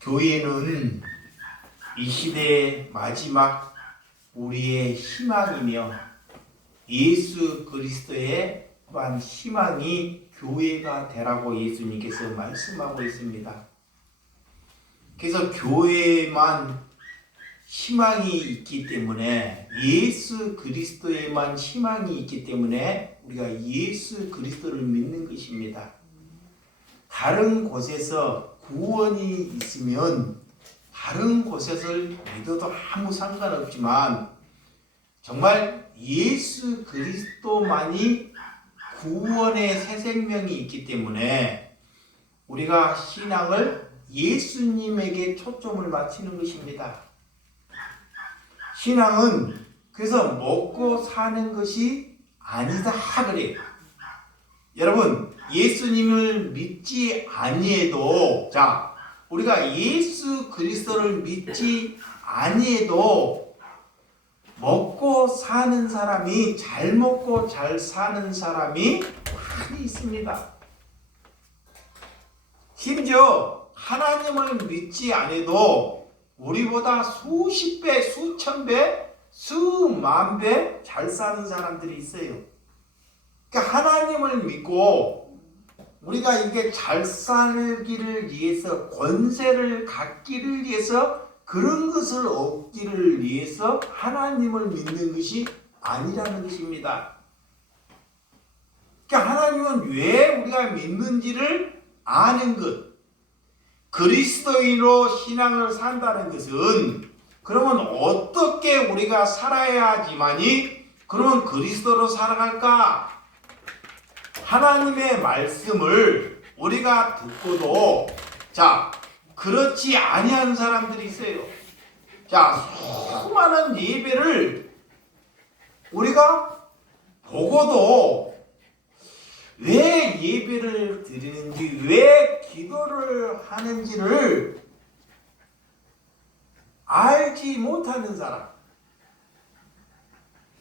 교회는 이 시대의 마지막 우리의 희망이며 예수 그리스도의 또한 희망이 교회가 되라고 예수님께서 말씀하고 있습니다. 그래서 교회에만 희망이 있기 때문에, 예수 그리스도에만 희망이 있기 때문에 우리가 예수 그리스도를 믿는 것입니다. 다른 곳에서 구원이 있으면 다른 곳에서 믿어도 아무 상관없지만 정말 예수 그리스도만이 구원의 새 생명이 있기 때문에 우리가 신앙을 예수님에게 초점을 맞추는 것입니다. 신앙은 그래서 먹고 사는 것이 아니다 그래요. 여러분, 예수님을 믿지 아니해도, 우리가 예수 그리스도를 믿지 아니해도 먹고 사는 사람이, 잘 먹고 잘 사는 사람이 많이 있습니다. 심지어 하나님을 믿지 않아도 우리보다 수십 배, 수천 배, 수만 배 잘 사는 사람들이 있어요. 그러니까 하나님을 믿고 우리가 이게 잘 살기를 위해서, 권세를 갖기를 위해서, 그런 것을 얻기를 위해서 하나님을 믿는 것이 아니라는 것입니다. 그러니까 하나님은 왜 우리가 믿는지를 아는 것, 그리스도인으로 신앙을 산다는 것은, 그러면 어떻게 우리가 살아야지만이 그러면 그리스도로 살아갈까? 하나님의 말씀을 우리가 듣고도 그렇지 아니한 사람들이 있어요. 수많은 예배를 우리가 보고도 왜 예배를 드리는지, 왜 기도를 하는지를 알지 못하는 사람.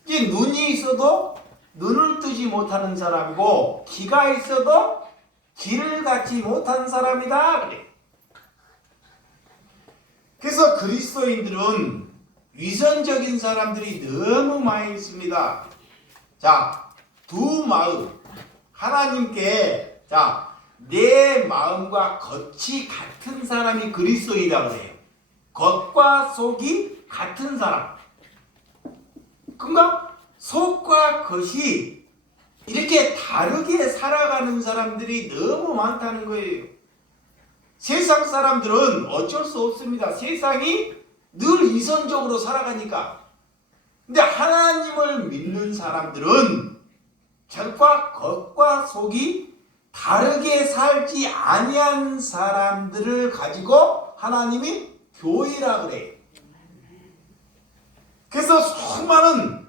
이 눈이 있어도 눈을 뜨지 못하는 사람이고, 귀가 있어도 귀를 갖지 못하는 사람이다 그래. 그래서 그리스도인들은 위선적인 사람들이 너무 많이 있습니다. 두 마음, 하나님께 내 마음과 겉이 같은 사람이 그리스도이라고 해요. 겉과 속이 같은 사람. 그러니까 속과 겉이 이렇게 다르게 살아가는 사람들이 너무 많다는 거예요. 세상 사람들은 어쩔 수 없습니다. 세상이 늘 이성적으로 살아가니까. 근데 하나님을 믿는 사람들은 절과 겉과 속이 다르게 살지 아니한 사람들을 가지고 하나님이 교회라 그래요. 그래서 수많은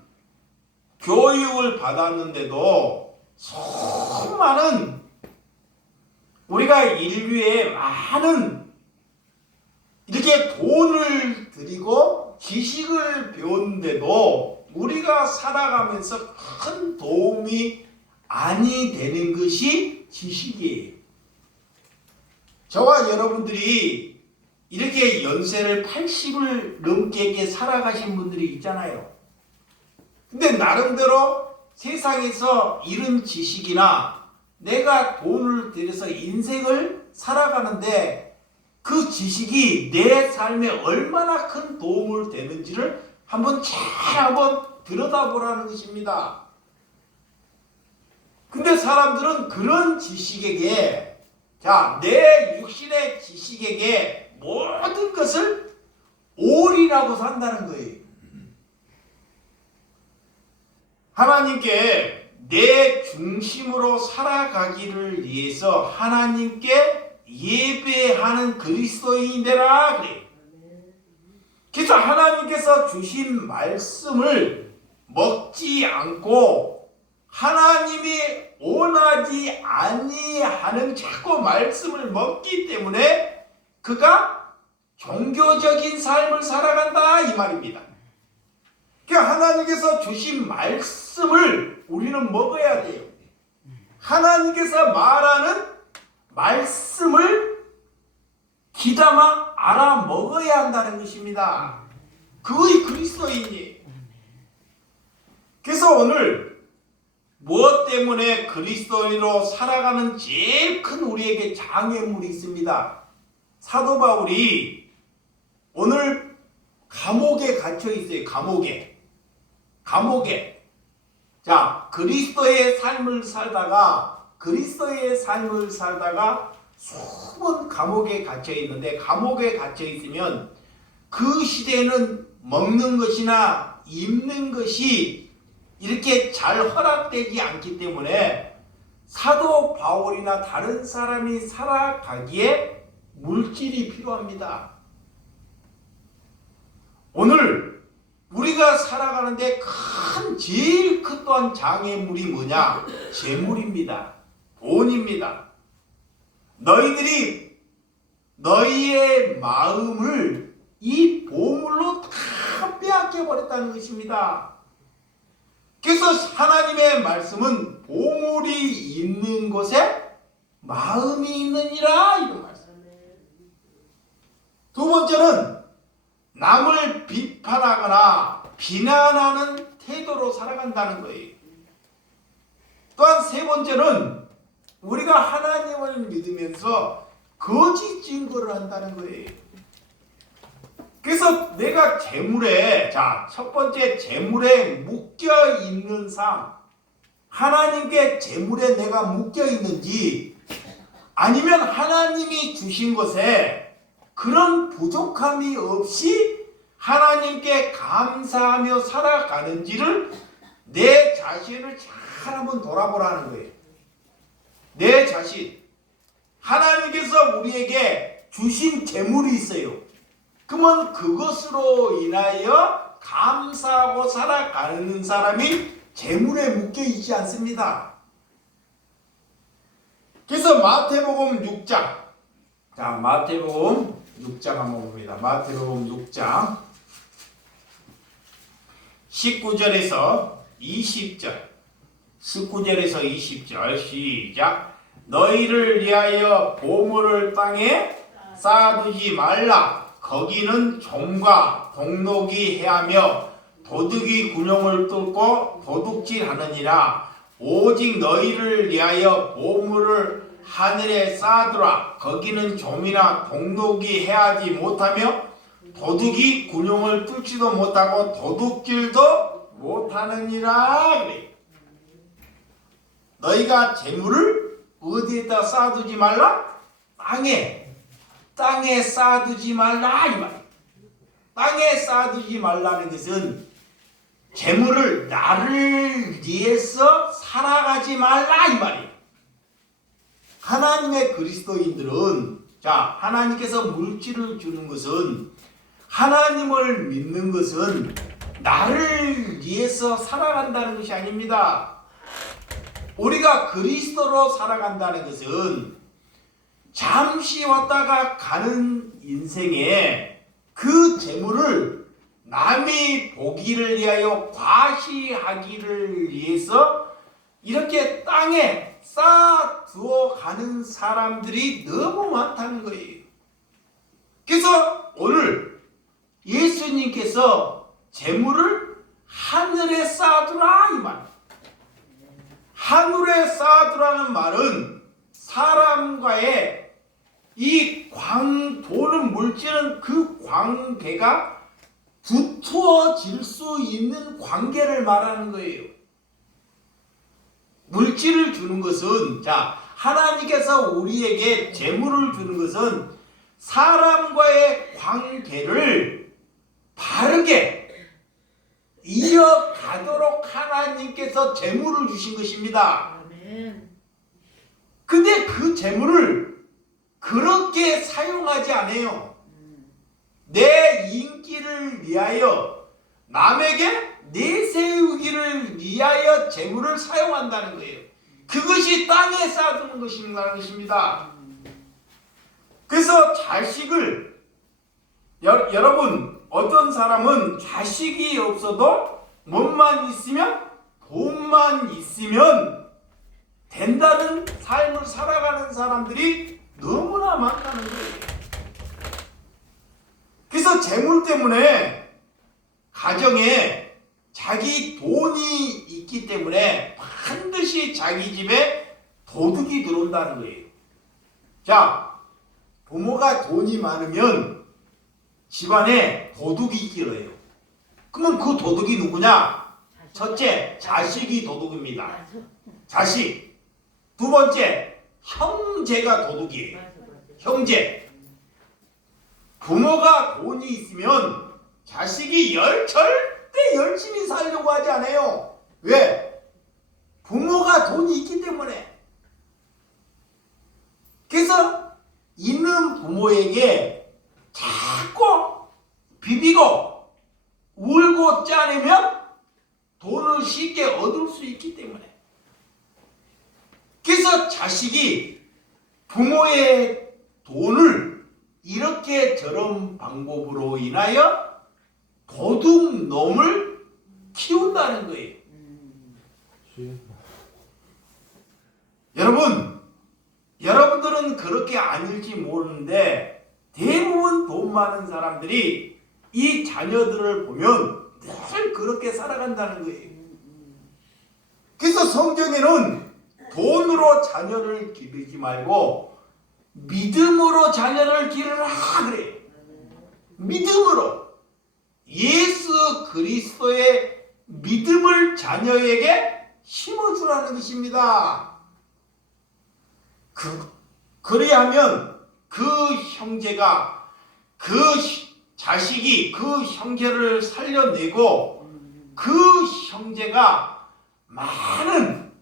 교육을 받았는데도, 수많은 우리가 인류에 많은 이렇게 돈을 들이고 지식을 배웠는데도 우리가 살아가면서 큰 도움이 아니 되는 것이 지식이에요. 저와 여러분들이 이렇게 연세를 80을 넘게 이렇게 살아가신 분들이 있잖아요. 근데 나름대로 세상에서 잃은 지식이나 내가 돈을 들여서 인생을 살아가는데 그 지식이 내 삶에 얼마나 큰 도움을 되는지를 한번 들여다보라는 것입니다. 근데 사람들은 그런 지식에게, 내 육신의 지식에게 모든 것을 올인하고 산다는 거예요. 하나님께 내 중심으로 살아가기를 위해서 하나님께 예배하는 그리스도인이 되라 그래. 그래서 하나님께서 주신 말씀을 먹지 않고 하나님이 원하지 아니하는 자꾸 말씀을 먹기 때문에 그가 종교적인 삶을 살아간다 이 말입니다. 그러니까 하나님께서 주신 말씀을 우리는 먹어야 돼요. 하나님께서 말하는 말씀을 귀담아 알아먹어야 한다는 것입니다. 그의 그리스도인이. 그래서 오늘 무엇 때문에 그리스도인으로 살아가는 제일 큰 우리에게 장애물이 있습니다. 사도 바울이 오늘 감옥에 갇혀 있어요. 감옥에. 자, 그리스도의 삶을 살다가 수많은 감옥에 갇혀 있는데, 감옥에 갇혀 있으면 그 시대에는 먹는 것이나 입는 것이 이렇게 잘 허락되지 않기 때문에 사도 바울이나 다른 사람이 살아가기에 물질이 필요합니다. 오늘 우리가 살아가는데 제일 큰 또한 장애물이 뭐냐? 재물입니다. 돈입니다. 너희들이 너희의 마음을 이 보물로 다 빼앗겨 버렸다는 것입니다. 그래서 하나님의 말씀은 보물이 있는 곳에 마음이 있느니라, 이런 말씀. 두 번째는 남을 비판하거나 비난하는 태도로 살아간다는 거예요. 또한 세 번째는 우리가 하나님을 믿으면서 거짓 증거를 한다는 거예요. 그래서 내가 재물에, 첫 번째 재물에 묶여 있는 삶, 하나님께 재물에 내가 묶여 있는지, 아니면 하나님이 주신 것에 그런 부족함이 없이 하나님께 감사하며 살아가는지를 내 자신을 잘 한번 돌아보라는 거예요. 내 자신. 하나님께서 우리에게 주신 재물이 있어요. 그러면 그것으로 인하여 감사하고 살아가는 사람이 재물에 묶여 있지 않습니다. 그래서 마태복음 6장. 마태복음 6장 한번 봅니다. 마태복음 6장 19절에서 20절. 19절에서 20절 시작. 너희를 위하여 보물을 땅에 쌓아두지 말라. 거기는 좀과 동록이 해하며 도둑이 군용을 뚫고 도둑질하느니라. 오직 너희를 위하여 보물을 하늘에 쌓아두라. 거기는 좀이나 동록이 해하지 못하며 도둑이 군용을 뚫지도 못하고 도둑질도 못하느니라. 그래. 너희가 재물을 어디에다 쌓아두지 말라? 땅에 쌓아두지 말라, 이 말이에요. 땅에 쌓아두지 말라는 것은 재물을 나를 위해서 살아가지 말라, 이 말이에요. 하나님의 그리스도인들은, 하나님께서 물질을 주는 것은, 하나님을 믿는 것은 나를 위해서 살아간다는 것이 아닙니다. 우리가 그리스도로 살아간다는 것은 잠시 왔다가 가는 인생에 그 재물을 남이 보기를 위하여 과시하기를 위해서 이렇게 땅에 쌓아두어 가는 사람들이 너무 많다는 거예요. 그래서 오늘 예수님께서 재물을 하늘에 쌓아두라, 이 말. 하늘에 쌓아두라는 말은 사람과의 돈은 물질은 그 관계가 두터워질 수 있는 관계를 말하는 거예요. 물질을 주는 것은, 하나님께서 우리에게 재물을 주는 것은 사람과의 관계를 바르게 이어가도록 하나님께서 재물을 주신 것입니다. 근데 그 재물을 그렇게 사용하지 않아요. 내 인기를 위하여, 남에게 내세우기를 위하여 재물을 사용한다는 거예요. 그것이 땅에 쌓아두는 것입니다. 그래서 자식을, 여러분, 어떤 사람은 자식이 없어도 몸만 있으면, 돈만 있으면 된다는 삶을 살아가는 사람들이 너무나 많다는 거예요. 그래서 재물 때문에 가정에 자기 돈이 있기 때문에 반드시 자기 집에 도둑이 들어온다는 거예요. 자, 부모가 돈이 많으면 집안에 도둑이 있기로해요. 그러면 그 도둑이 누구냐? 첫째, 자식이 도둑입니다. 자식. 두 번째, 형제가 도둑이에요. 형제. 부모가 돈이 있으면 자식이 절대 열심히 살려고 하지 않아요. 왜? 부모가 돈이 있기 때문에. 그래서 있는 부모에게 자꾸 비비고 울고 짜내면 돈을 쉽게 얻을 수 있기 때문에. 그래서 자식이 부모의 돈을 이렇게 저런 방법으로 인하여 도둑놈을 키운다는 거예요. 여러분들은 그렇게 아닐지 모르는데 대부분 돈 많은 사람들이 이 자녀들을 보면 늘 그렇게 살아간다는 거예요. 그래서 성경에는 돈으로 자녀를 기르지 말고 믿음으로 자녀를 기르라 그래요. 믿음으로. 예수 그리스도의 믿음을 자녀에게 심어주라는 것입니다. 그래야하면 그 형제가, 그 자식이 그 형제를 살려내고 그 형제가 많은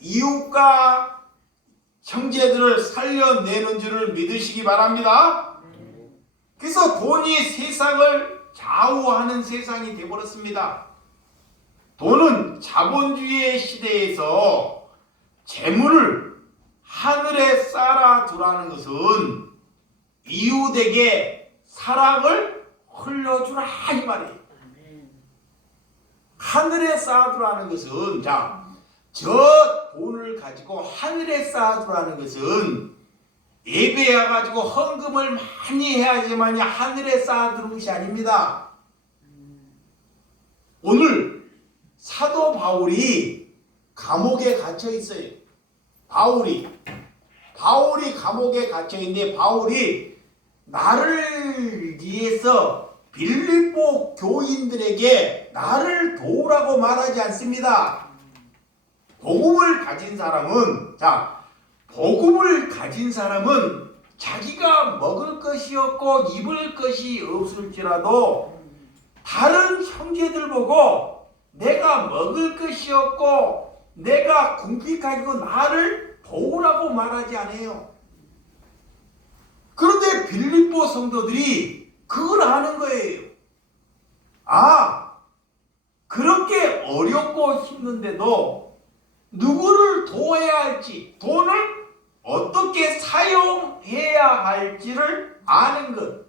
이웃과 형제들을 살려내는 줄을 믿으시기 바랍니다. 그래서 돈이 세상을 좌우하는 세상이 되어버렸습니다. 돈은 자본주의의 시대에서 재물을 하늘에 쌓아두라는 것은 이웃에게 사랑을 흘려주라 이 말이에요. 하늘에 쌓아두라는 것은, 저 돈을 가지고 하늘에 쌓아두라는 것은 예배해가지고 헌금을 많이 해야지만이 하늘에 쌓아두는 것이 아닙니다. 오늘 사도 바울이 감옥에 갇혀 있어요. 바울이 감옥에 갇혀 있는데 바울이 나를 위해서 빌립보 교인들에게 나를 도우라고 말하지 않습니다. 복음을 가진 사람은 자기가 먹을 것이 없고 입을 것이 없을지라도 다른 형제들 보고 내가 먹을 것이 없고 내가 궁핍가지고 나를 도우라고 말하지 않아요. 그런데 빌립보 성도들이 그걸 아는 거예요. 그렇게 어렵고 힘든데도 누구를 도와야 할지, 돈을 어떻게 사용해야 할지를 아는 것.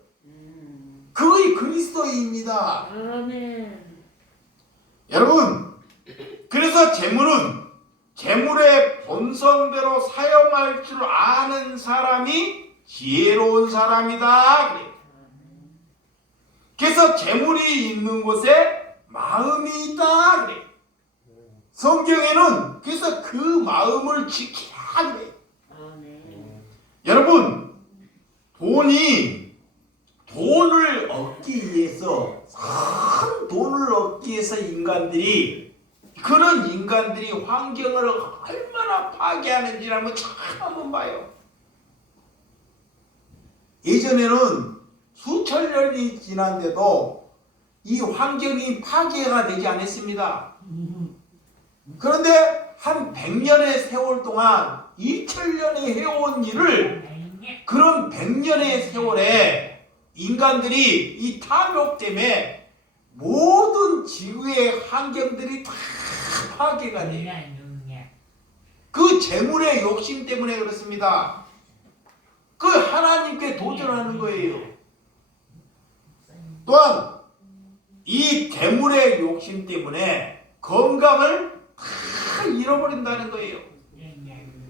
그의 그리스도입니다. 아멘. 여러분, 그래서 재물은 재물의 본성대로 사용할 줄 아는 사람이 지혜로운 사람이다. 그래. 그래서 재물이 있는 곳에 마음이 있다. 그래. 성경에는 그래서 그 마음을 지키라 그래. 여러분, 돈을 얻기 위해서, 큰 돈을 얻기 위해서 그런 인간들이 환경을 얼마나 파괴하는지 한번 봐요. 예전에는 수천 년이 지난데도 이 환경이 파괴가 되지 않았습니다. 그런데 한 100년의 세월 동안 2000년이 해온 일을 그런 100년의 세월에 인간들이 이 탐욕 때문에 모든 지구의 환경들이 다 파괴가 돼요. 그 재물의 욕심 때문에 그렇습니다. 그 하나님께 도전하는 거예요. 또한 이 재물의 욕심 때문에 건강을 다 잃어버린다는 거예요.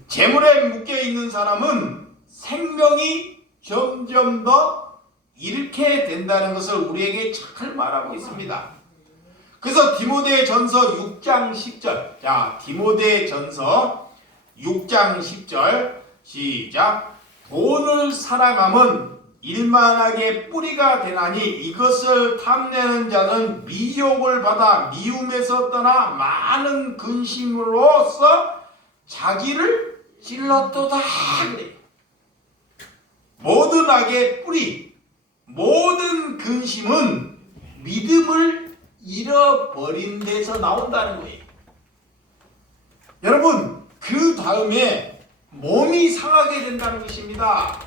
재물에 묶여 있는 사람은 생명이 점점 더 이렇게 된다는 것을 우리에게 잘 말하고 있습니다. 그래서 디모데전서 6장 10절. 자, 디모데전서 6장 10절 시작. 돈을 사랑함은 일만하게 뿌리가 되나니 이것을 탐내는 자는 미혹을 받아 미움에서 떠나 많은 근심으로써 자기를 찔렀도다. 그래. 모든 악의 뿌리, 모든 근심은 믿음을 잃어버린 데서 나온다는 거예요. 여러분, 그 다음에 몸이 상하게 된다는 것입니다.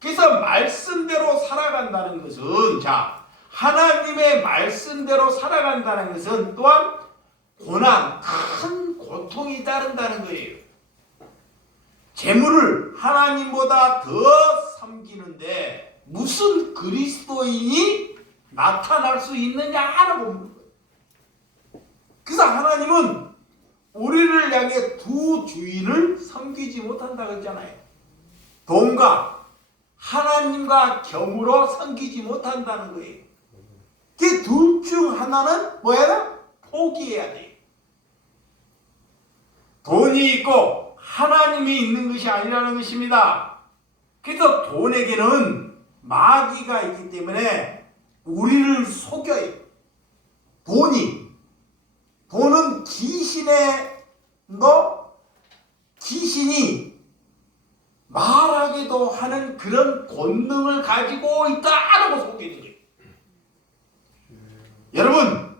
그래서 말씀대로 살아간다는 것은, 자, 하나님의 말씀대로 살아간다는 것은 또한 고난, 큰 고통이 따른다는 거예요. 재물을 하나님보다 더 섬기는데 무슨 그리스도인이 나타날 수 있느냐라고 묻는 거예요. 그래서 하나님은 우리를 향해 두 주인을 섬기지 못한다고 했잖아요. 돈과 하나님과 겸으로 섬기지 못한다는 거예요. 그 둘 중 하나는 뭐야? 포기해야 돼요. 돈이 있고 하나님이 있는 것이 아니라는 것입니다. 그래서 돈에게는 마귀가 있기 때문에 우리를 속여요. 돈은 귀신이 말하기도 하는 그런 권능을 가지고 있다라고 속이는 거예요. 여러분,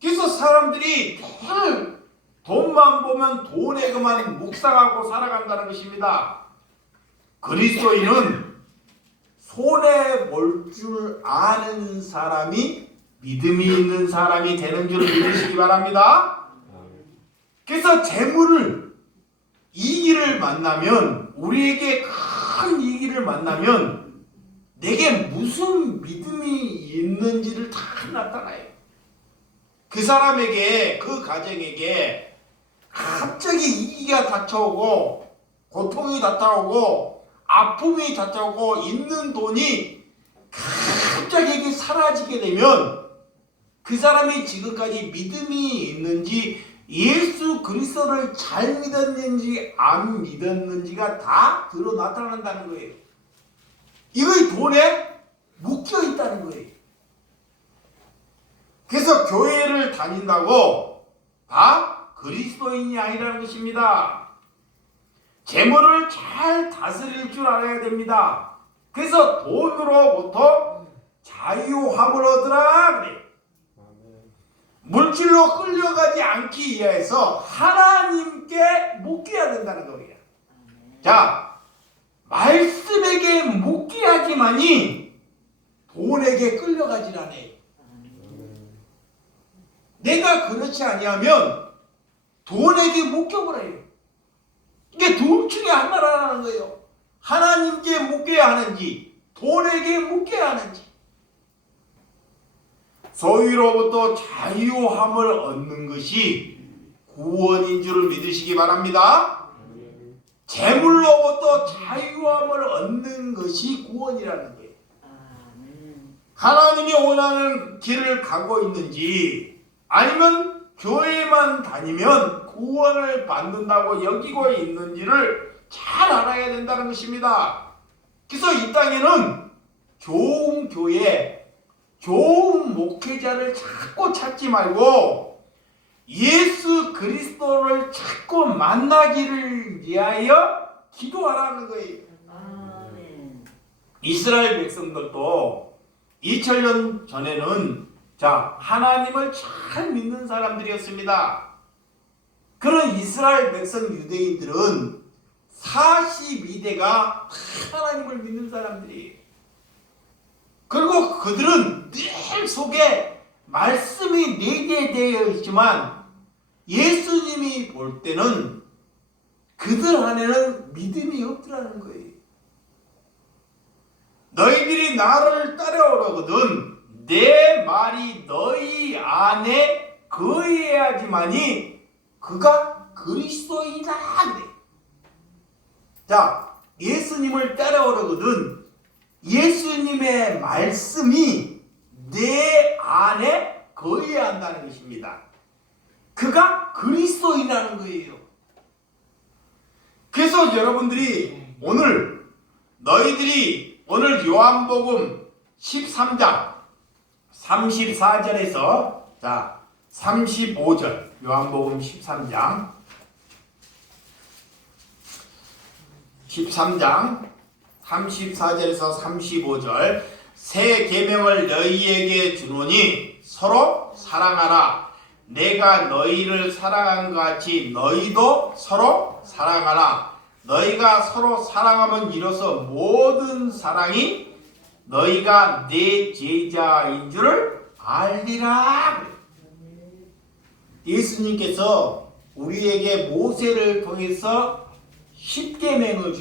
그래서 사람들이 늘 돈만 보면 돈에 그만 묵상하고 살아간다는 것입니다. 그리스도인은 손해 볼 줄 아는 사람이 믿음이 있는 사람이 되는 줄 믿으시기 바랍니다. 그래서 재물을, 이기를 만나면, 우리에게 큰 이기를 만나면 내게 무슨 믿음이 있는지를 다 나타나요. 그 사람에게, 그 가정에게 갑자기 이기가 닥쳐오고 고통이 닥쳐오고 아픔이 닥쳐오고 있는 돈이 갑자기 사라지게 되면 그 사람이 지금까지 믿음이 있는지 예수 그리스도를 잘 믿었는지 안 믿었는지가 다 드러 나타난다는 거예요. 이거 돈에 묶여 있다는 거예요. 그래서 교회를 다닌다고 다 그리스도인이 아니라는 것입니다. 재물을 잘 다스릴 줄 알아야 됩니다. 그래서 돈으로부터 자유함을 얻으라 그래. 물질로 끌려가지 않기 위해서 하나님께 묶여야 된다는 거예요. 자, 말씀에게 묶여야지만이 돈에게 끌려가질 않아요. 내가 그렇지 아니하면 돈에게 묶여버려요. 이게 둘 중에 하나라는 거예요. 하나님께 묶여야 하는지 돈에게 묶여야 하는지. 소유로부터 자유함을 얻는 것이 구원인 줄 믿으시기 바랍니다. 재물로부터 자유함을 얻는 것이 구원이라는 거예요. 하나님이 원하는 길을 가고 있는지 아니면 교회만 다니면 구원을 받는다고 여기고 있는지를 잘 알아야 된다는 것입니다. 그래서 이 땅에는 좋은 교회, 좋은 목회자를 자꾸 찾지 말고 예수 그리스도를 자꾸 만나기를 위하여 기도하라는 거예요. 이스라엘 백성들도 2000년 전에는 하나님을 잘 믿는 사람들이었습니다. 그런 이스라엘 백성 유대인들은 42대가 하나님을 믿는 사람들이에요. 그리고 그들은 늘 속에 말씀이 내재되어 있지만 예수님이 볼 때는 그들 안에는 믿음이 없더라는 거예요. 너희들이 나를 따라오려거든 내 말이 너희 안에 거해야지만이 그가 그리스도이다 그래. 자, 예수님을 따라오려거든 예수님의 말씀이 내 안에 거해야 한다는 것입니다. 그가 그리스도인이라는 거예요. 그래서 여러분들이 너희들이 오늘 요한복음 13장 34절에서 35절 요한복음 13장 34절에서 35절 새 계명을 너희에게 주노니 서로 사랑하라. 내가 너희를 사랑한 것 같이 너희도 서로 사랑하라. 너희가 서로 사랑하면 이로써 모든 사랑이 너희가 내 제자인 줄을 알리라. 예수님께서 우리에게 모세를 통해서 10계명을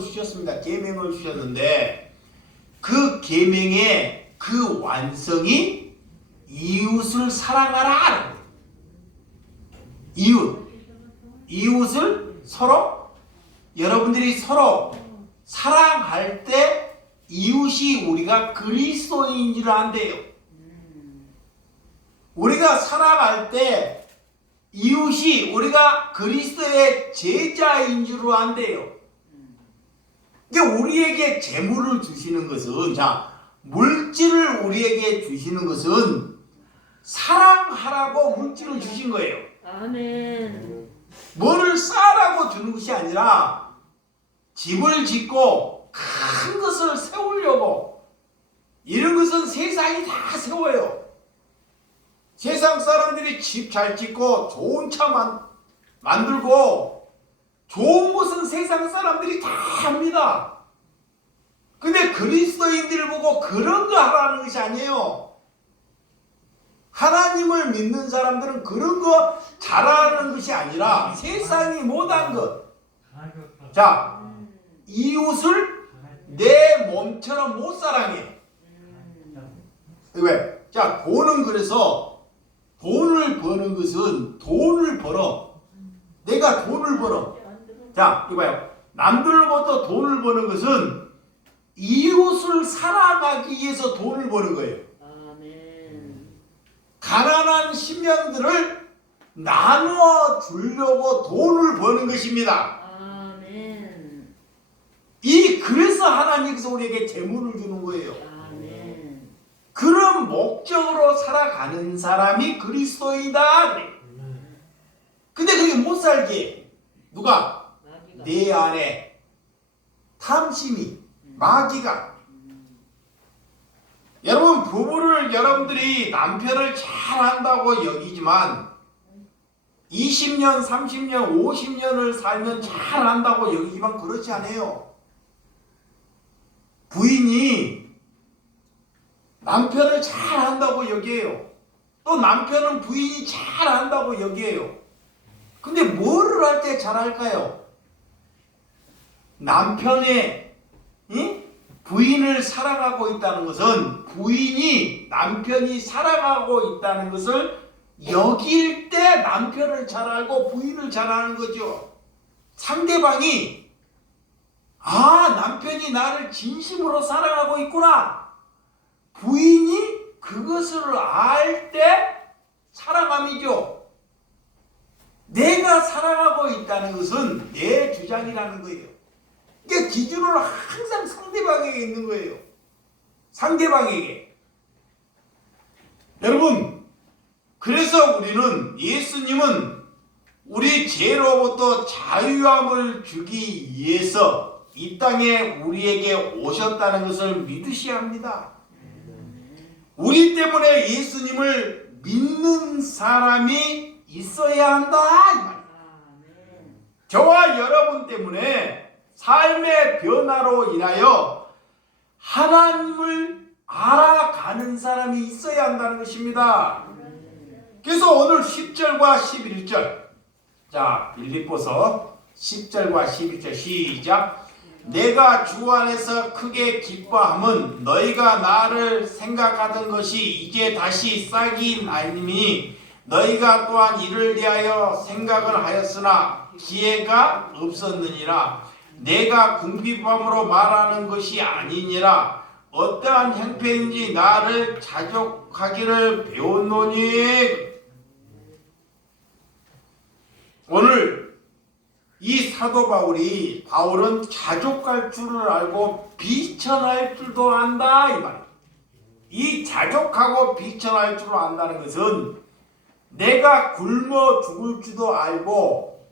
주셨습니다. 계명을 주셨는데 그 계명의 그 완성이 이웃을 사랑하라. 이웃을 서로 여러분들이 서로 사랑할 때 이웃이 우리가 그리스도인 줄 안대요. 우리가 사랑할 때 이웃이 우리가 그리스도의 제자인 줄 안대요. 이게 우리에게 재물을 주시는 것은 물질을 우리에게 주시는 것은 사랑하라고 물질을 주신 거예요. 아멘. 뭐를 쌓으라고 주는 것이 아니라 집을 짓고 큰 것을 세우려고 이런 것은 세상이 다 세워요. 세상 사람들이 집 잘 짓고 좋은 차 만들고 좋은 것은 세상 사람들이 다 합니다. 근데 그리스도인들을 보고 그런 거 하라는 것이 아니에요. 하나님을 믿는 사람들은 그런 거 잘하는 것이 아니라 세상이 못한 것. 이웃을 내 몸처럼 못 사랑해. 왜? 돈을 버는 것은 돈을 벌어. 내가 돈을 벌어. 이봐요. 남들로부터 돈을 버는 것은 이웃을 사랑하기 위해서 돈을 버는 거예요. 아멘. 가난한 심령들을 나누어 주려고 돈을 버는 것입니다. 아멘. 그래서 하나님께서 우리에게 재물을 주는 거예요. 아멘. 그런 목적으로 살아가는 사람이 그리스도이다. 근데 그게 못 살게 해. 누가? 내 안에 탐심이 마귀가. 여러분 부부를 여러분들이 남편을 잘한다고 여기지만 20년, 30년, 50년을 살면 잘한다고 여기지만 그렇지 않아요. 부인이 남편을 잘한다고 여겨요. 또 남편은 부인이 잘한다고 여겨요. 근데 뭐를 할 때 잘할까요? 남편의 부인을 사랑하고 있다는 것은 부인이 남편이 사랑하고 있다는 것을 여길 때 남편을 잘 알고 부인을 잘하는 거죠. 상대방이 남편이 나를 진심으로 사랑하고 있구나. 부인이 그것을 알 때 사랑함이죠. 내가 사랑하고 있다는 것은 내 주장이라는 거예요. 이게 기준은 항상 상대방에게 있는 거예요. 상대방에게. 여러분, 그래서 예수님은 우리 죄로부터 자유함을 주기 위해서 이 땅에 우리에게 오셨다는 것을 믿으셔야 합니다. 우리 때문에 예수님을 믿는 사람이 있어야 한다. 저와 여러분 때문에 삶의 변화로 인하여 하나님을 알아가는 사람이 있어야 한다는 것입니다. 그래서 오늘 10절과 11절 빌립보서 10절과 11절 시작. 내가 주 안에서 크게 기뻐함은 너희가 나를 생각하던 것이 이제 다시 싹이 나니 너희가 또한 이를 위하여 생각을 하였으나 기회가 없었느니라. 내가 궁핍함으로 말하는 것이 아니니라. 어떠한 형편인지 나를 자족하기를 배웠노니. 오늘 이 사도 바울은 자족할 줄을 알고 비천할 줄도 안다 이 말이에요. 이 자족하고 비천할 줄을 안다는 것은 내가 굶어 죽을 줄도 알고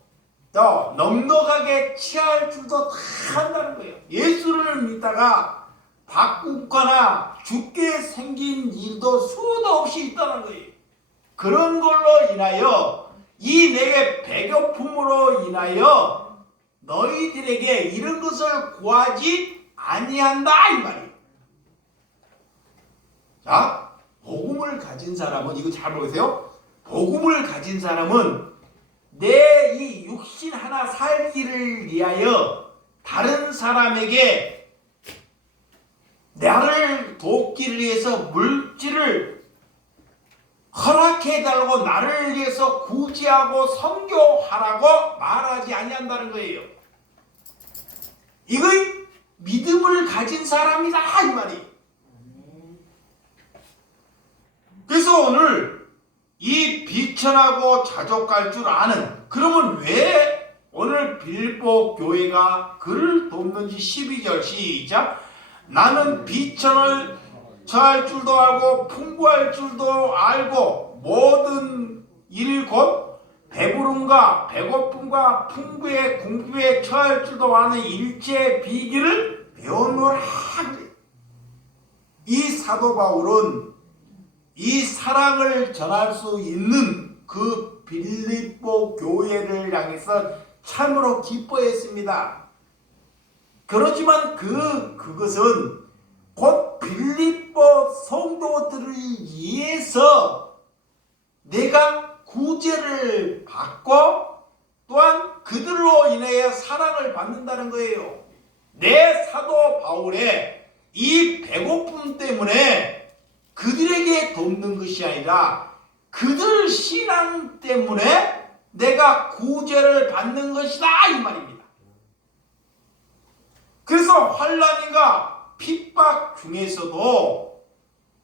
또 넉넉하게 취할 줄도 다 안다는 거예요. 예수를 믿다가 바꾸거나 죽게 생긴 일도 수도 없이 있다는 거예요. 그런 걸로 인하여 이 내게 배고픔으로 인하여 너희들에게 이런 것을 구하지 아니한다 이 말이에요. 자, 복음을 가진 사람은 이거 잘 보세요. 복음을 가진 사람은 내 이 육신 하나 살기를 위하여 다른 사람에게 나를 돕기를 위해서 물질을 허락해달라고 나를 위해서 구제하고 선교하라고 말하지 아니한다는 거예요. 이거 믿음을 가진 사람이다 이 말이에요. 그래서 오늘 이 비천하고 자족할 줄 아는, 그러면 왜 오늘 빌립보 교회가 그를 돕는지 12절 시작. 나는 비천을 처할 줄도 알고 풍부할 줄도 알고 모든 일 곧 배부름과 배고픔과 풍부에 궁핍에 처할 줄도 아는 일체의 비기를 배웠노라. 이 사도 바울은 이 사랑을 전할 수 있는 그 빌립보 교회를 향해서 참으로 기뻐했습니다. 그렇지만 그것은 곧 빌립보 성도들을 위해서 내가 구제를 받고 또한 그들로 인하여 사랑을 받는다는 거예요. 내 사도 바울의 이 배고픔 때문에 그들에게 돕는 것이 아니라 그들 신앙 때문에 내가 구제를 받는 것이다 이 말입니다. 그래서 환난과 핍박 중에서도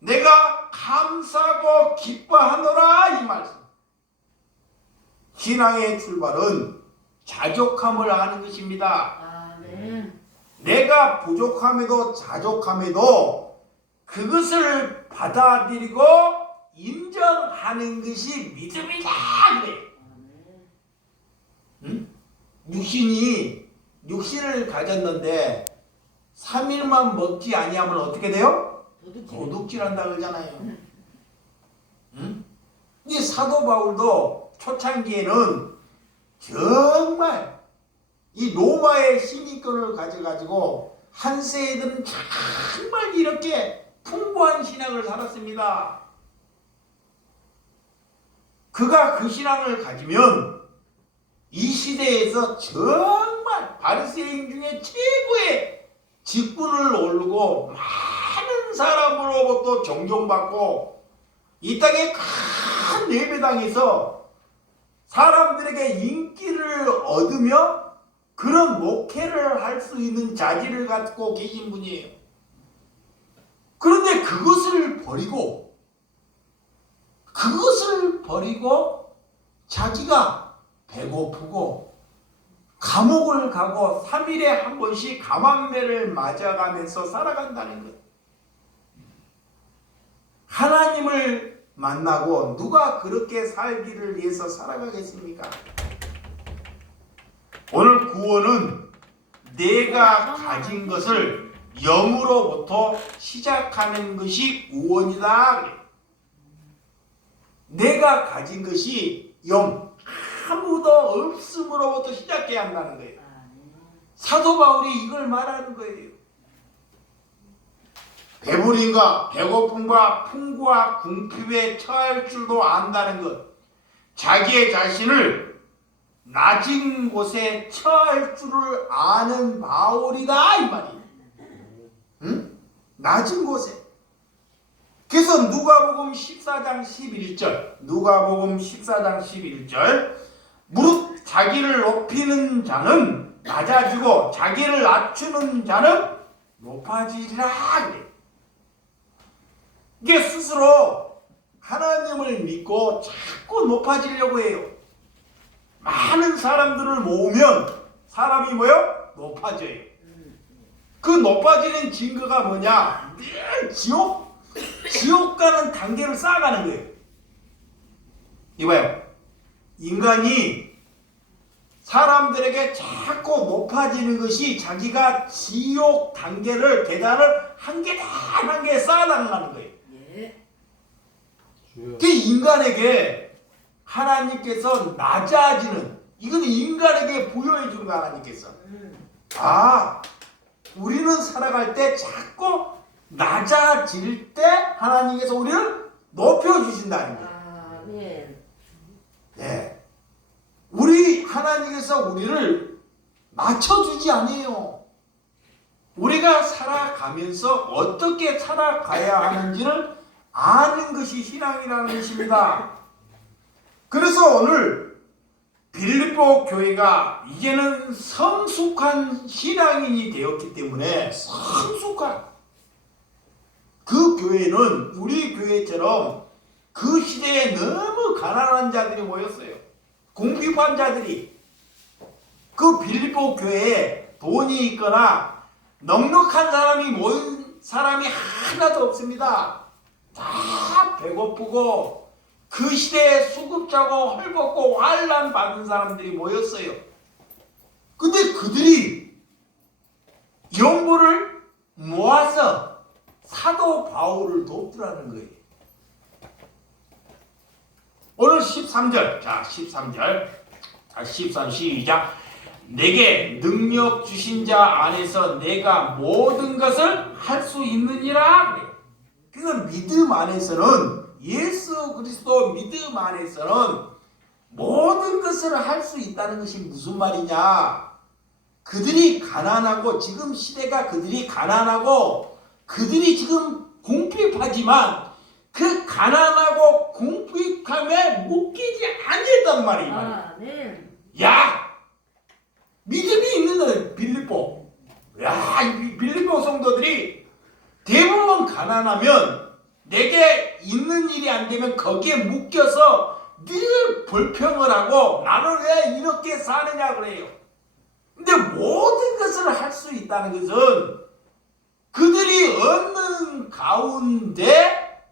내가 감사하고 기뻐하노라 이 말씀. 신앙의 출발은 자족함을 하는 것입니다. 아멘. 내가 부족함에도 자족함에도 그것을 받아들이고 인정하는 것이 믿음이다 그래. 응? 육신을 가졌는데 3일만 먹지 아니하면 어떻게 돼요? 도둑질한다 그러잖아요. 응? 이 사도 바울도 초창기에는 정말 이 로마의 시민권을 가져가지고 한세애들은 정말 이렇게 풍부한 신앙을 살았습니다. 그가 그 신앙을 가지면 이 시대에서 정말 바리새인 중에 최고의 직분을 오르고 많은 사람으로부터 존경받고 이 땅의 큰 예배당에서 사람들에게 인기를 얻으며 그런 목회를 할 수 있는 자질을 갖고 계신 분이에요. 그런데 그것을 버리고 자기가 배고프고 감옥을 가고 3일에 한 번씩 감암매를 맞아가면서 살아간다는 것. 하나님을 만나고 누가 그렇게 살기를 위해서 살아가겠습니까? 오늘 구원은 내가 가진 것을 영으로부터 시작하는 것이 구원이다. 내가 가진 것이 영, 아무도 없음으로부터 시작해야 한다는 거예요. 사도 바울이 이걸 말하는 거예요. 배부림과 배고픔과 풍부와 궁핍에 처할 줄도 안다는 것. 자기의 자신을 낮은 곳에 처할 줄을 아는 바울이다 이 말이에요. 응? 낮은 곳에. 그래서 누가복음 14장 11절 무릇 자기를 높이는 자는 낮아지고 자기를 낮추는 자는 높아지리라. 그래. 이게 스스로 하나님을 믿고 자꾸 높아지려고 해요. 많은 사람들을 모으면 사람이 뭐요? 높아져요. 그 높아지는 증거가 뭐냐? 늘 지옥 가는 단계를 쌓아가는 거예요. 이봐요. 인간이 사람들에게 자꾸 높아지는 것이 자기가 지옥 단계를 계단을 한 계단 한 개 쌓아나가는 거예요. 예. 그 인간에게 하나님께서 낮아지는, 이건 인간에게 부여해 주는 거 하나님께서. 우리는 살아갈 때 자꾸 낮아질 때 하나님께서 우리를 높여주신다는 거예요. 아멘. 네. 우리 하나님께서 우리를 낮춰주지 않아요. 우리가 살아가면서 어떻게 살아가야 하는지를 아는 것이 신앙이라는 것입니다. 그래서 오늘 빌립보 교회가 이제는 성숙한 신앙인이 되었기 때문에 성숙한 그 교회는 우리 교회처럼 그 시대에 너무 가난한 자들이 모였어요. 궁핍한 자들이. 그 빌립보 교회에 돈이 있거나 넉넉한 사람이 모인 사람이 하나도 없습니다. 다 배고프고 그 시대에 수급자고 헐벗고 환난 받은 사람들이 모였어요. 근데 그들이 연보를 모아서 사도 바울을 돕더라는 거예요. 오늘 13절. 자, 13절. 자, 13 시작. 내게 능력 주신 자 안에서 내가 모든 것을 할 수 있느니라. 그건 믿음 안에서는, 예수 그리스도 믿음 안에서는 모든 것을 할 수 있다는 것이 무슨 말이냐? 그들이 가난하고, 지금 시대가 그들이 가난하고 그들이 지금 궁핍하지만 그 가난하고 궁핍함에 묶이지 않겠단 말이에요. 아멘. 야! 믿음이 있는 거예요. 빌립보. 야, 이 빌립보 성도들이 대부분 가난하면 내게 있는 일이 안 되면 거기에 묶여서 늘 불평을 하고 나는 왜 이렇게 사느냐 그래요. 근데 모든 것을 할 수 있다는 것은 그들이 얻는 가운데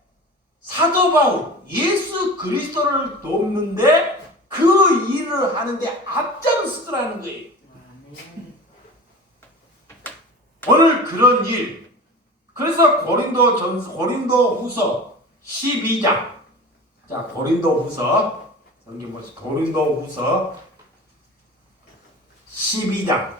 사도 바울, 예수 그리스도를 돕는데 그 일을 하는데 앞장서더라는 거예요. 오늘 그런 일. 그래서 고린도후서 12장. 자, 고린도후서 성경 보시죠. 고린도후서 12장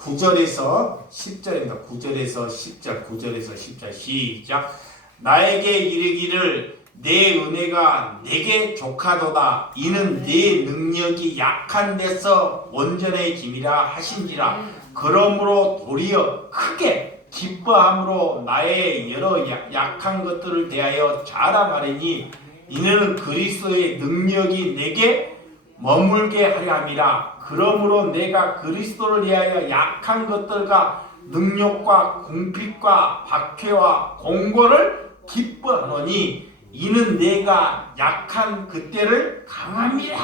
9절에서 10절입니다. 9절에서 10절, 9절에서 10절 시작. 나에게 이르기를 내 은혜가 내게 족하도다. 이는 내 능력이 약한 데서 온전해짐이라 하신지라. 그러므로 도리어 크게 기뻐함으로 나의 여러 약한 것들을 대하여 자랑하리니 이는 그리스도의 능력이 내게 머물게 하려 함이라. 그러므로 내가 그리스도를 위하여 약한 것들과 능력과 궁핍과 박해와 공고를 기뻐하노니 이는 내가 약한 그때를 강함이라.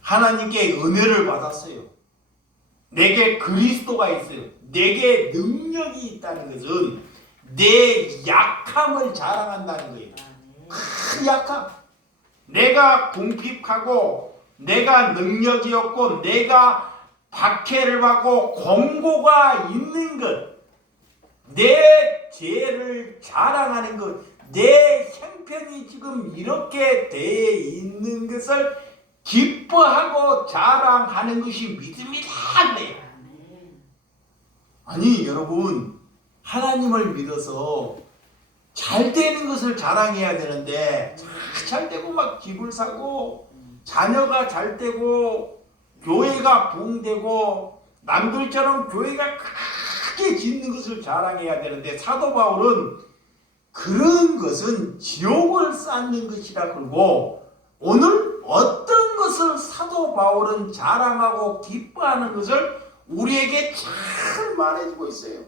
하나님께 은혜를 받았어요. 내게 그리스도가 있어요. 내게 능력이 있다는 것은 내 약함을 자랑한다는 거예요. 큰 약함. 내가 궁핍하고 내가 능력이 없고 내가 박해를 받고 공고가 있는 것, 내 죄를 자랑하는 것, 내 형편이 지금 이렇게 돼 있는 것을 기뻐하고 자랑하는 것이 믿음이다. 아니 여러분, 하나님을 믿어서 잘 되는 것을 자랑해야 되는데 잘 되고 막 집을 사고 자녀가 잘 되고 교회가 부흥되고 남들처럼 교회가 크게 짓는 것을 자랑해야 되는데 사도 바울은 그런 것은 지옥을 쌓는 것이라 그러고 오늘 어떤 것을 사도 바울은 자랑하고 기뻐하는 것을 우리에게 잘 말해주고 있어요.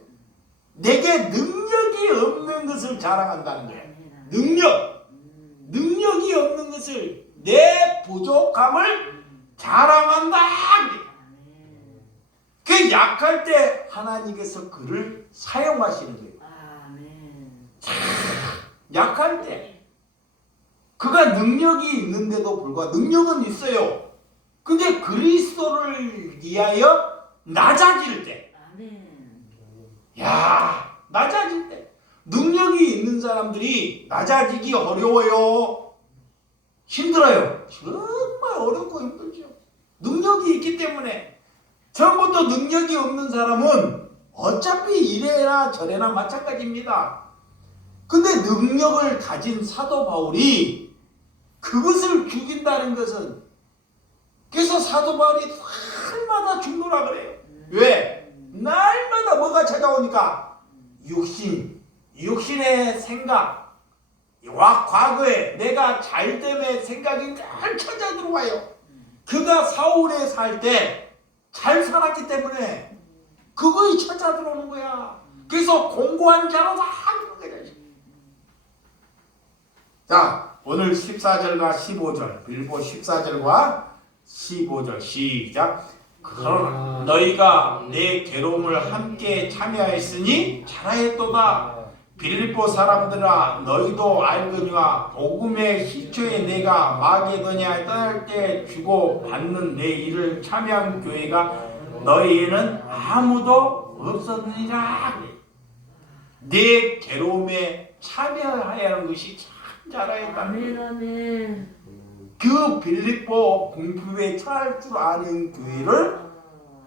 내게 능력이 없는 것을 자랑한다는 거예요. 능력이 없는 것을, 내 부족함을 자랑한다. 그 약할 때 하나님께서 그를 사용하시는 거예요. 약할 때 그가 능력이 있는데도 불구하고, 능력은 있어요. 근데 그리스도를 위하여 낮아질 때, 낮아질 때, 능력이 있는 사람들이 낮아지기 어려워요. 힘들어요. 정말 어렵고 힘들죠. 능력이 있기 때문에. 처음부터 능력이 없는 사람은 어차피 이래나 저래나 마찬가지입니다. 근데 능력을 가진 사도 바울이 그것을 죽인다는 것은, 그래서 사도 바울이 날마다 죽노라 그래요. 왜? 날마다 뭐가 찾아오니까? 육신의 생각, 과거에 내가 잘됨의 생각이 늘 찾아 들어와요. 그가 사울에 살 때 잘 살았기 때문에 그거에 찾아 들어오는 거야. 그래서 공고한 자로 다 하는 거야. 자, 오늘 14절과 15절, 빌립보 14절과 15절 시작. 그러나 너희가 내 괴로움을 함께 참여하였으니 잘하였도다. 빌립보 사람들아, 너희도 알거니와 복음의 시초에 내가 마게도냐에 떠날 때 주고 받는 내 일을 참여한 교회가 너희에는 아무도 없었느니라. 내 괴로움에 참여하야 하는 것이 참 잘하였다. 그 빌립보 공부에 처할 줄 아는 교회를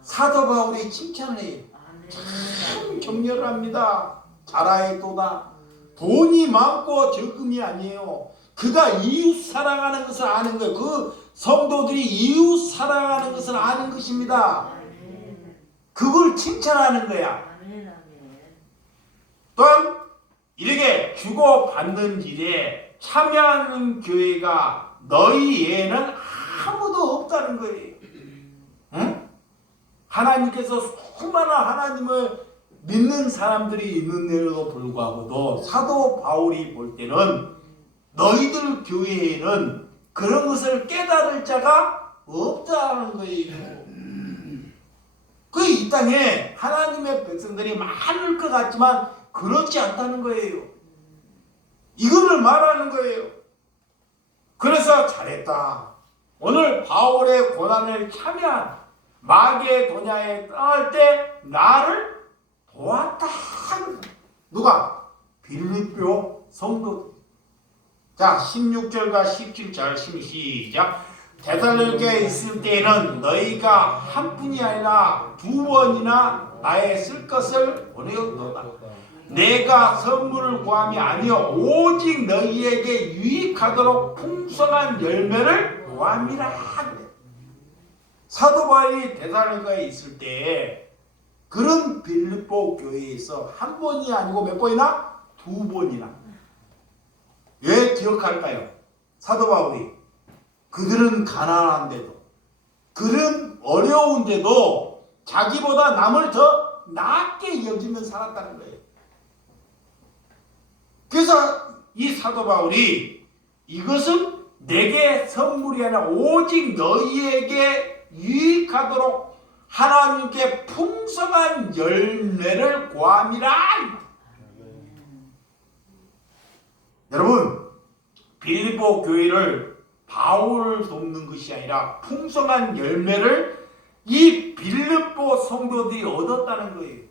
사도 바울이 칭찬을 해요. 참 격렬합니다. 잘하였도다. 돈이 많고 적음이 아니에요. 그가 이웃 사랑하는 것을 아는 거예요. 그 성도들이 이웃 사랑하는 것을 아는 것입니다. 그걸 칭찬하는 거야. 또한 이렇게 주고받는 일에 참여하는 교회가 너희 외에는 아무도 없다는 거예요. 응? 하나님께서 수많은 하나님을 믿는 사람들이 있는데도 불구하고도 사도 바울이 볼 때는 너희들 교회에는 그런 것을 깨달을 자가 없다는 거예요. 그 이 땅에 하나님의 백성들이 많을 것 같지만 그렇지 않다는 거예요. 이거를 말하는 거예요. 그래서 잘했다. 오늘 바울의 고난을 참여한 마게도냐에 떠날 때 나를 도왔다. 누가? 빌립보 성도. 자, 16절과 17절 시작. 데살로니가에 있을 때에는 너희가 한 분이 아니라 두 번이나 나의 쓸 것을 보내었도다. 내가 선물을 구함이 아니요 오직 너희에게 유익하도록 풍성한 열매를 구함이라. 사도 바울이 데살로니가에 있을 때 그런 빌립보 교회에서 한 번이 아니고 몇 번이나? 두 번이나. 왜 기억할까요? 사도 바울이 그들은 가난한데도, 그런 어려운데도 자기보다 남을 더 낫게 여기면 살았다는 거예요. 그래서 이 사도 바울이 이것은 내게 선물이 아니라 오직 너희에게 유익하도록 하나님께 풍성한 열매를 구함이라. 여러분, 빌립보 교회를 바울을 돕는 것이 아니라 풍성한 열매를 이 빌립보 성도들이 얻었다는 거예요.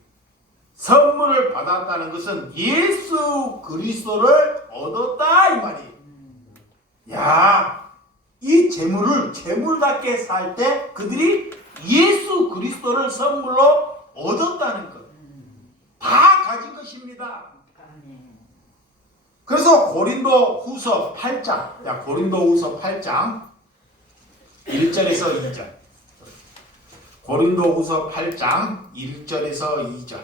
선물을 받았다는 것은 예수 그리스도를 얻었다 이 말이에요. 야, 이 재물을 재물답게 살 때 그들이 예수 그리스도를 선물로 얻었다는 것. 다 가진 것입니다. 그래서 고린도 후서 8장. 야, 고린도 후서 8장 1절에서 2절. 고린도 후서 8장 1절에서 2절.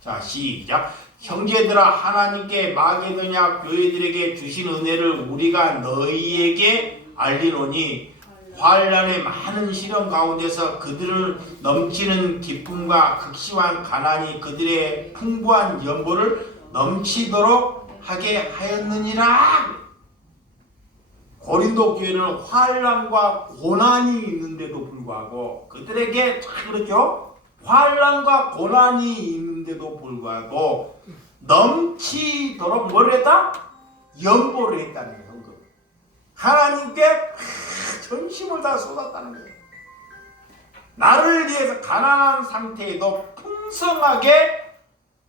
자, 시작. 형제들아, 하나님께 마게도냐 교회들에게 주신 은혜를 우리가 너희에게 알리노니 환란의 많은 시련 가운데서 그들을 넘치는 기쁨과 극심한 가난이 그들의 풍부한 연보를 넘치도록 하게 하였느니라. 고린도 교회는 환란과 고난이 있는데도 불구하고 그들에게 잘 그렇죠? 환란과 고난이 있는데도 불구하고 넘치도록 뭘 했다? 연보를 했다는 거예요. 하나님께 전심을 다 쏟았다는 거예요. 나를 위해서 가난한 상태에도 풍성하게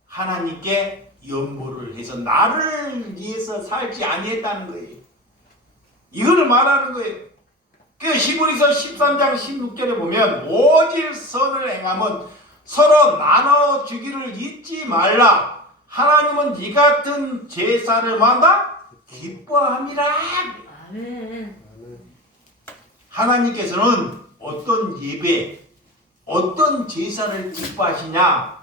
하나님께 연보를 해서 나를 위해서 살지 아니했다는 거예요. 이걸 말하는 거예요. 그 히브리서 13장 16절에 보면 오직 선을 행함은 서로 나눠주기를 잊지 말라. 하나님은 이 같은 제사를 만다 기뻐함이라. 아멘. 하나님께서는 어떤 예배, 어떤 제사를 기뻐하시냐?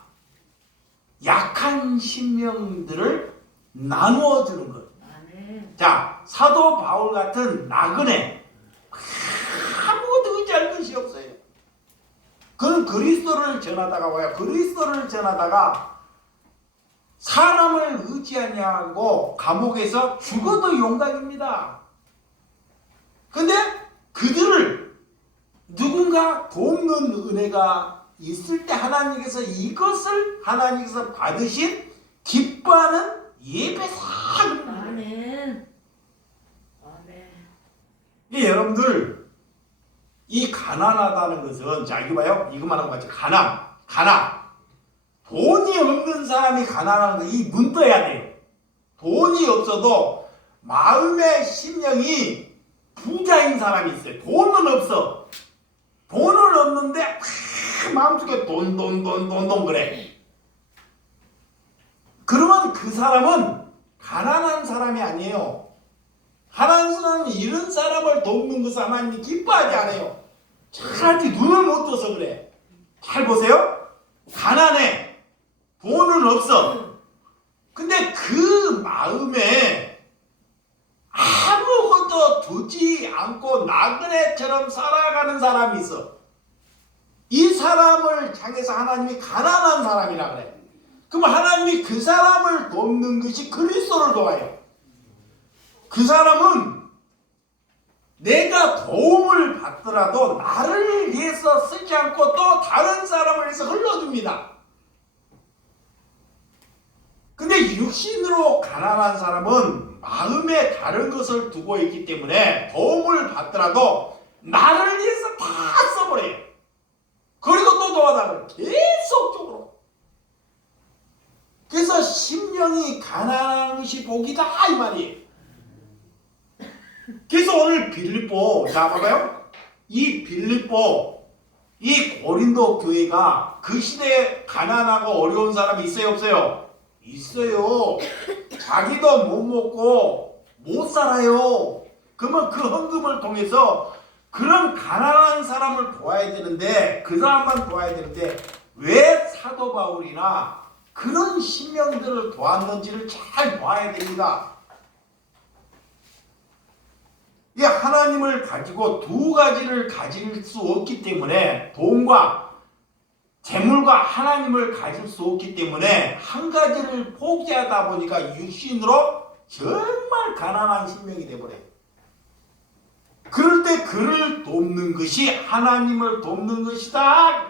약한 심령들을 나누어 주는 것. 아멘. 자, 사도 바울 같은 나그네 아무것도 의지할 것이 없어요. 그는 그리스도를 전하다가 와요. 그리스도를 전하다가 사람을 의지하냐고 감옥에서 죽어도 용감입니다. 근데 그들을 누군가 돕는 은혜가 있을 때 하나님께서 이것을 하나님께서 받으신 기뻐하는 예배사입니다. 아멘. 아멘. 여러분들 이 가난하다는 것은 자 이거 봐요. 이것만 하고 같이 가난. 돈이 없는 사람이 가난한 거 이 눈 떠야 돼요. 돈이 없어도 마음의 심령이 부자인 사람이 있어요. 돈은 없어. 돈은 없는데 마음속에 돈 그래. 그러면 그 사람은 가난한 사람이 아니에요. 가난한 사람은 이런 사람을 돕는 것을 하나님이 기뻐하지 않아요. 차라리 눈을 못 떠서 그래. 잘 보세요. 가난해. 돈은 없어. 근데 그 마음에 아무것도 두지 않고 나그네처럼 살아가는 사람이 있어. 이 사람을 향해서 하나님이 가난한 사람이라 그래. 그럼 하나님이 그 사람을 돕는 것이 그리스도를 도와요. 그 사람은 내가 도움을 받더라도 나를 위해서 쓰지 않고 또 다른 사람을 위해서 흘러줍니다. 근데 육신으로 가난한 사람은 마음에 다른 것을 두고 있기 때문에 도움을 받더라도 나를 위해서 다 써버려요. 그리고 또 도와달라고 계속적으로. 그래서 심령이 가난한 것이 복이다 이 말이에요. 그래서 오늘 빌립보 자 봐봐요. 이 빌립보 이 고린도 교회가 그 시대에 가난하고 어려운 사람이 있어요 없어요? 있어요. 자기도 못 먹고 못 살아요. 그러면 그 헌금을 통해서 그런 가난한 사람을 도와야 되는데 그 사람만 도와야 되는데 왜 사도 바울이나 그런 신명들을 도왔는지를 잘 봐야 됩니다. 이 하나님을 가지고 두 가지를 가질 수 없기 때문에 돈과 재물과 하나님을 가질 수 없기 때문에 한 가지를 포기하다 보니까 육신으로 정말 가난한 신명이 되어버려요. 그럴 때 그를 돕는 것이 하나님을 돕는 것이다.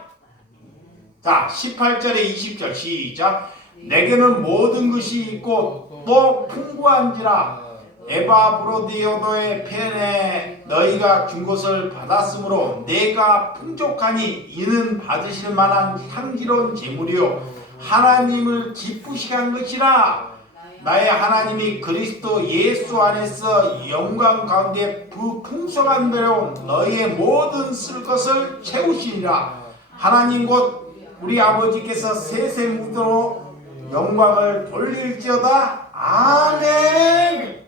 자 18절에 20절 시작. 내게는 모든 것이 있고 또 풍부한지라 에바브로디오도의 편에 너희가 준 것을 받았으므로 내가 풍족하니 이는 받으실 만한 향기로운 제물이요 하나님을 기쁘시게 한 것이라. 나의 하나님이 그리스도 예수 안에서 영광 가운데 풍성한 대로 너희의 모든 쓸 것을 채우시리라. 하나님 곧 우리 아버지께서 세세무도로 영광을 돌릴지어다. 아멘.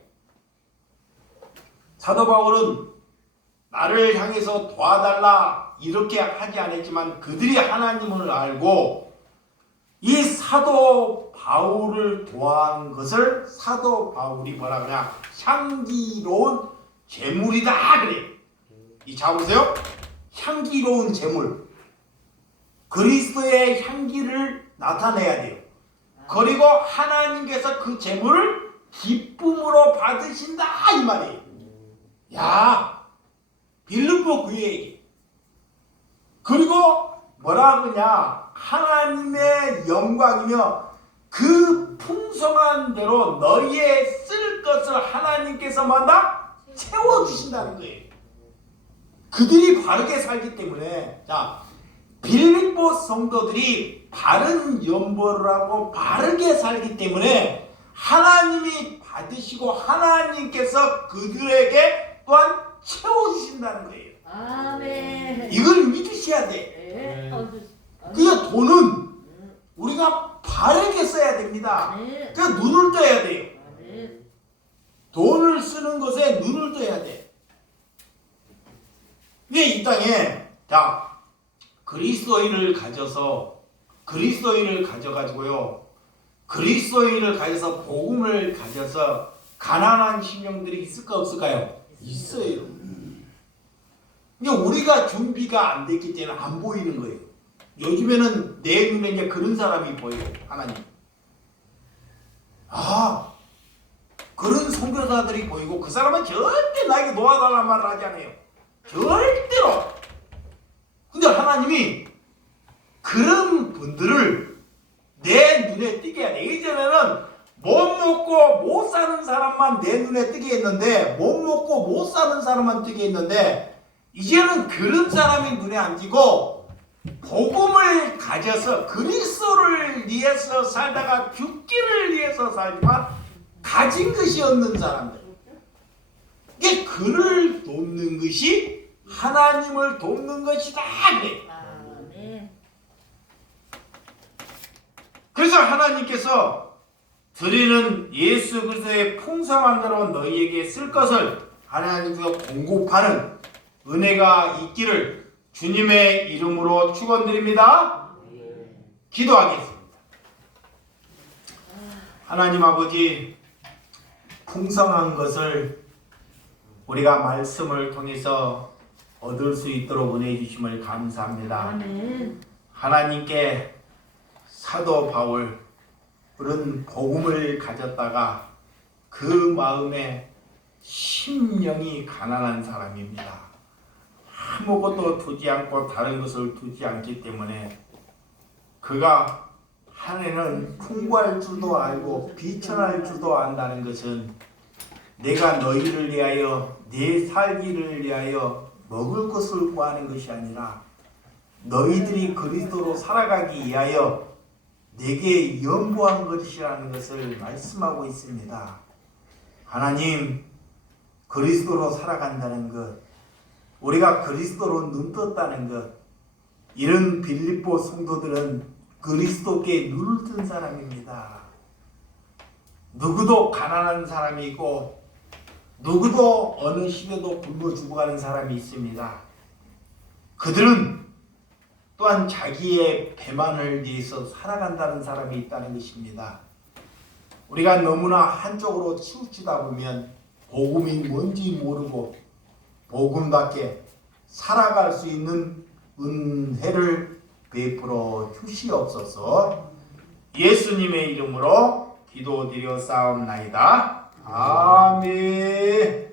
사도 바울은 나를 향해서 도와달라 이렇게 하지 않았지만 그들이 하나님을 알고 이 사도 바울을 도한 것을 사도 바울이 뭐라 그러냐 향기로운 재물이다 그래. 이 잡으세요. 향기로운 재물. 그리스도의 향기를 나타내야 돼요. 그리고 하나님께서 그 재물을 기쁨으로 받으신다 이 말이에요. 야, 빌립보 교회에게. 그리고 뭐라 그러냐? 하나님의 영광이며 그 풍성한 대로 너희의 쓸 것을 하나님께서 만다 채워주신다는 거예요. 그들이 바르게 살기 때문에. 자, 빌립보 성도들이 바른 연보를 하고 바르게 살기 때문에 하나님이 받으시고 하나님께서 그들에게 또한 채워주신다는 거예요. 아멘. 이걸 믿으셔야 돼. 네. 그러니까 돈은 우리가 바르게 써야 됩니다. 네. 그러니까 눈을 떠야 돼요. 아멘. 돈을 쓰는 것에 눈을 떠야 돼. 이게 이 땅에 자 그리스도인을 가져서 그리스도인을 가져가지고요. 그리스도인을 가져서 복음을 가져서 가난한 심령들이 있을까 없을까요? 있어요. 그러니까 우리가 준비가 안 됐기 때문에 안 보이는 거예요. 요즘에는 내 눈에 이제 그런 사람이 보여요. 하나님. 아, 그런 선교사들이 보이고 그 사람은 절대 나에게 도와달라는 말을 하지 않아요. 절대로. 근데 하나님이 그런 분들을 내 눈에 띄게 해야 돼. 예전에는 못 먹고 못 사는 사람만 내 눈에 뜨게 했는데, 못 먹고 못 사는 사람만 뜨게 했는데, 이제는 그런 사람이 눈에 안 띄고 복음을 가져서 그리스도를 위해서 살다가 죽기를 위해서 살지만 가진 것이 없는 사람들, 이게 그를 돕는 것이 하나님을 돕는 것이다 그래. 아멘. 그래서 하나님께서 드리는 예수 그리스도의 풍성한 대로 너희에게 쓸 것을 하나님께서 공급하는 은혜가 있기를 주님의 이름으로 축원드립니다. 기도하겠습니다. 하나님 아버지, 풍성한 것을 우리가 말씀을 통해서 얻을 수 있도록 은혜 주심을 감사합니다. 아멘. 하나님께 사도 바울은 복음을 가졌다가 그 마음에 심령이 가난한 사람입니다. 아무것도 두지 않고 다른 것을 두지 않기 때문에 그가 한 해는 풍부할 줄도 알고 비천할 줄도 안다는 것은 내가 너희를 위하여 내 살기를 위하여 먹을 것을 구하는 것이 아니라 너희들이 그리스도로 살아가기 위하여 내게 연보한 것이라는 것을 말씀하고 있습니다. 하나님, 그리스도로 살아간다는 것, 우리가 그리스도로 눈떴다는 것, 이런 빌립보 성도들은 그리스도께 눈을 뜬 사람입니다. 누구도 가난한 사람이 있고 누구도 어느 시대도 굶어 죽어가는 사람이 있습니다. 그들은 또한 자기의 배만을 위해서 살아간다는 사람이 있다는 것입니다. 우리가 너무나 한쪽으로 치우치다 보면 복음이 뭔지 모르고 복음답게 살아갈 수 있는 은혜를 베풀어 주시옵소서. 예수님의 이름으로 기도드려 싸움나이다. 아멘.